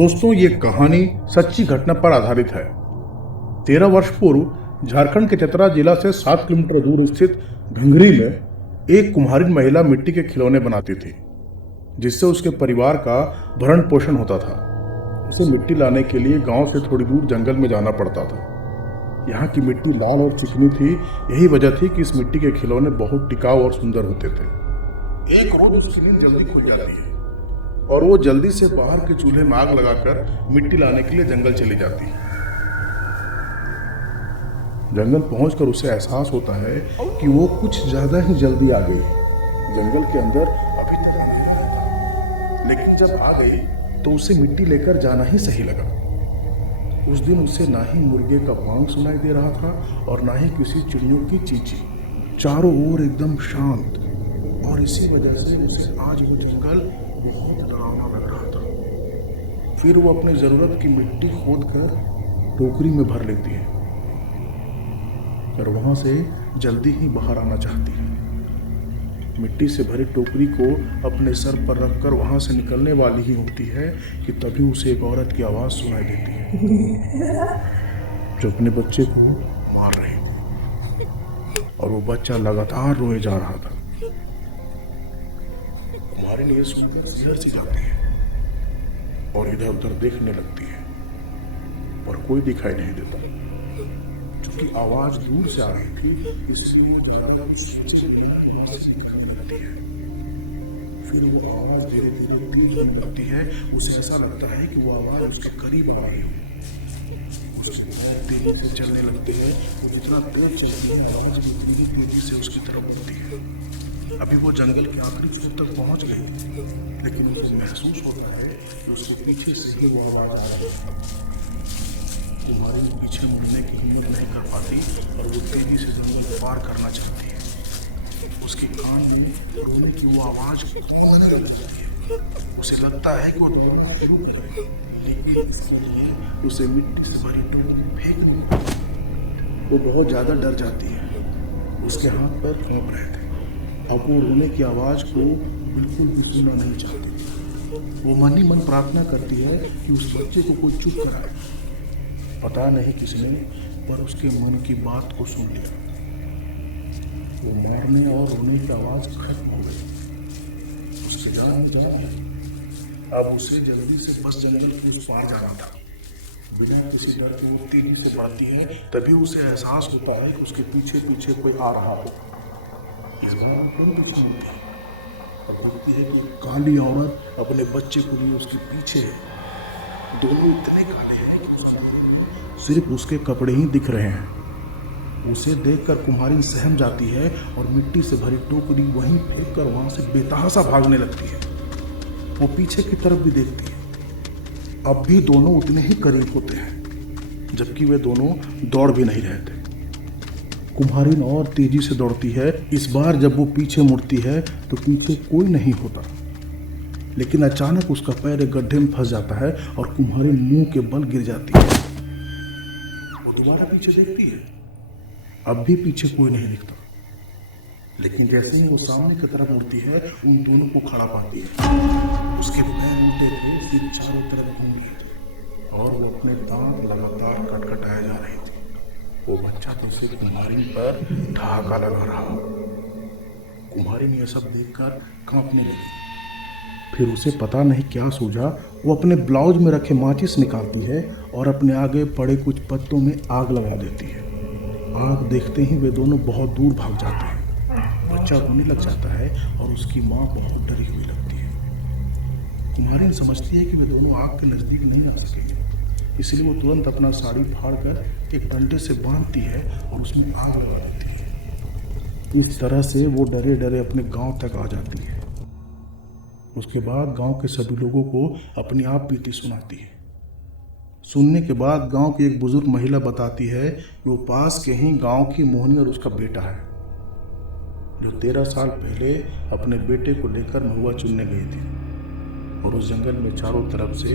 दोस्तों, ये कहानी सच्ची घटना पर आधारित है। 13 वर्ष पूर्व झारखंड के चतरा जिला से 7 किलोमीटर दूर स्थित घंघरी में एक कुम्हारिन महिला मिट्टी के खिलौने बनाती थी, जिससे उसके परिवार का भरण पोषण होता था। उसे मिट्टी लाने के लिए गांव से थोड़ी दूर जंगल में जाना पड़ता था। यहाँ की मिट्टी लाल और चिकनी थी। यही वजह थी कि इस मिट्टी के खिलौने बहुत टिकाऊ और सुंदर होते थे। एक रोज उसकी नींद जल्दी खुल जाती है और वो जल्दी से बाहर के चूल्हे में आग लगाकर मिट्टी लाने के लिए जंगल चली जाती है। जंगल पहुंचकर उसे एहसास होता है कि वो कुछ ज्यादा ही जल्दी आ गई। जंगल के अंदर अभी तक अंधेरा था, लेकिन जब आ गई तो उसे मिट्टी लेकर जाना ही सही लगा। उस दिन उसे ना ही मुर्गे का बांग सुनाई दे रहा था और ना ही किसी चिड़ियों की चींची। चारों ओर एकदम शांत, और इसी वजह से उसे आज वो जंगल बहुत डरावना लग रहा था। फिर वो अपनी जरूरत की मिट्टी खोद कर टोकरी में भर लेती है और वहां से जल्दी ही बाहर आना चाहती है। मिट्टी से भरी टोकरी को अपने सर पर रखकर वहां से निकलने वाली ही होती है कि तभी उसे एक औरत की आवाज सुनाई देती है, जो अपने बच्चे को मार रही थी, और वो बच्चा लगातार रोए जा रहा था। कुम्हारिन ये सुनकर सिर सी जाती है और इधर उधर देखने लगती है, पर कोई दिखाई नहीं देता। क्योंकि आवाज दूर से आ रही थी, इसलिए वो ज्यादा सोचे बिना ही वहां से निकलने लगती है। फिर वो आवाज धीरे धीरे तेज होने लगती है। उसे ऐसा लगता है कि वो आवाज उसके करीब आ रही हो। उसकी तेजी से चलने लगती है। वो जितना तेज चलती है, आवाज उतनी तेजी से उसकी तरफ होती है। अभी वो जंगल के आखिरी छोर तक पहुंच गई, लेकिन उसे महसूस होता है कि उसके पीछे से ही वो आवाज आ रही है। कुम्हारिन पीछे मुड़ने की हिम्मत नहीं कर पाती और वो तेजी से जंगल पार करना चाहती है। उसके कान में रोने की वो आवाज गूंजने लगती है। उसे लगता है कि वो दौड़ना शुरू करेगी, लेकिन उसे मिट्टी से भरी टोकरी फेंक दी। वो बहुत ज्यादा डर जाती है। उसके हाथ पैर कांप रहे थे। अब वो रोने की आवाज को बिल्कुल भी सुनना नहीं चाहती। वो मन ही मन प्रार्थना करती है कि उस बच्चे को कोई चुप कराए। पता नहीं किसने, पर उसके मन की बात को सुन लिया। वो मारने और रोने की आवाज खत्म हो गई। उसके जान अब उसे जल्दी से बस जंगल के उस पार जाना था। बिना किसी डर के वो तेजी से बढ़ती है। तभी उसे एहसास होता है कि उसके पीछे पीछे कोई आ रहा हो। इस बार बंद सुनती है और बोलती है कि काली औरत अपने बच्चे को लिए उसके पीछे है। दोनों इतने काले हैं कि सिर्फ उसके कपड़े ही दिख रहे हैं। उसे देखकर कुम्हारिन सहम जाती है और मिट्टी से भरी टोकरी वहीं फेंक कर वहां से बेतहाशा भागने लगती है। वो पीछे की तरफ भी देखती है। अब भी दोनों उतने ही करीब होते हैं, जबकि वे दोनों दौड़ भी नहीं रहे थे। कुम्हारिन और तेजी से दौड़ती है। इस बार जब वो पीछे मुड़ती है तो पीछे कोई नहीं होता, लेकिन अचानक उसका पैर एक गड्ढे में फंस जाता है और कुम्हारिन मुंह के बल गिर जाती है। वो दोबारा पीछे देखती है। अब भी पीछे कोई नहीं दिखता, लेकिन जैसे ही वो सामने की तरफ मुड़ती है, उन दोनों को खड़ा पाती है। उसके पैर उल्टे थे, सिर चारों तरफ घूम रहे थे और वो अपने दांत लगातार कटकटाए जा रही थी। वो बच्चा तो सिर्फ कुम्हारिन पर ठहाका लगा रहा। कुम्हारिन ये सब देखकर कांपने लगी। फिर उसे पता नहीं क्या सूझा। वो अपने ब्लाउज में रखे माचिस निकालती है और अपने आगे पड़े कुछ पत्तों में आग लगा देती है। आग देखते ही वे दोनों बहुत दूर भाग जाते हैं। बच्चा रोने लग जाता है और उसकी माँ बहुत डरी हुई लगती है। कुम्हारिन समझती है कि वे दोनों आग के नजदीक नहीं आ सकेंगे, इसलिए वो तुरंत अपना साड़ी फाड़कर एक डंडे से बांधती है और उसमें आग लगा देती है। इस तरह से वो डरे डरे अपने गांव तक आ जाती है। उसके बाद गांव के सभी लोगों को अपनी आप बीती सुनाती है। सुनने के बाद गांव की एक बुजुर्ग महिला बताती है कि वो पास के ही गांव की मोहनी और उसका बेटा है, जो 13 साल पहले अपने बेटे को लेकर महुआ चुनने गई थी और उस जंगल में चारों तरफ से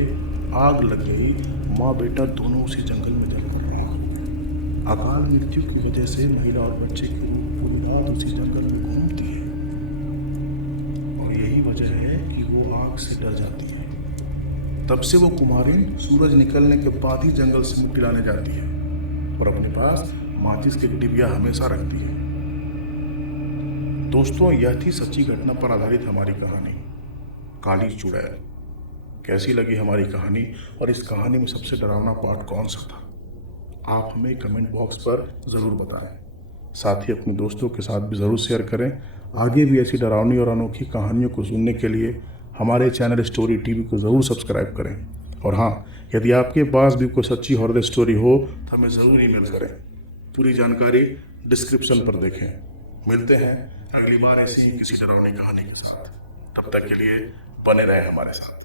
आग लग गई। माँ बेटा दोनों उसी जंगल में जलकर राख हो गए। अकाल मृत्यु की वजह से महिला और बच्चे की रूह पूरी रात उसी जंगल में घूमती है और यही वजह है कि वो आग से डर जाती है। तब से वो कुम्हारिन सूरज निकलने के बाद ही जंगल से मिट्टी लाने जाती है और अपने पास माचिस की डिबिया हमेशा रखती है। दोस्तों, यह थी सच्ची घटना पर आधारित हमारी कहानी काली चुड़ैल। कैसी लगी हमारी कहानी और इस कहानी में सबसे डरावना पार्ट कौन सा था? आप हमें कमेंट बॉक्स पर ज़रूर बताएं। साथ ही अपने दोस्तों के साथ भी ज़रूर शेयर करें। आगे भी ऐसी डरावनी और अनोखी कहानियों को सुनने के लिए हमारे चैनल स्टोरी टीवी को ज़रूर सब्सक्राइब करें। और हाँ, यदि आपके पास भी कोई सच्ची हॉरर स्टोरी हो तो हमें ज़रूर ईमेल करें। पूरी जानकारी डिस्क्रिप्शन पर देखें। मिलते हैं अगली बार ऐसी किसी डरावनी कहानी के साथ। तब तक के लिए बने रहें हमारे साथ।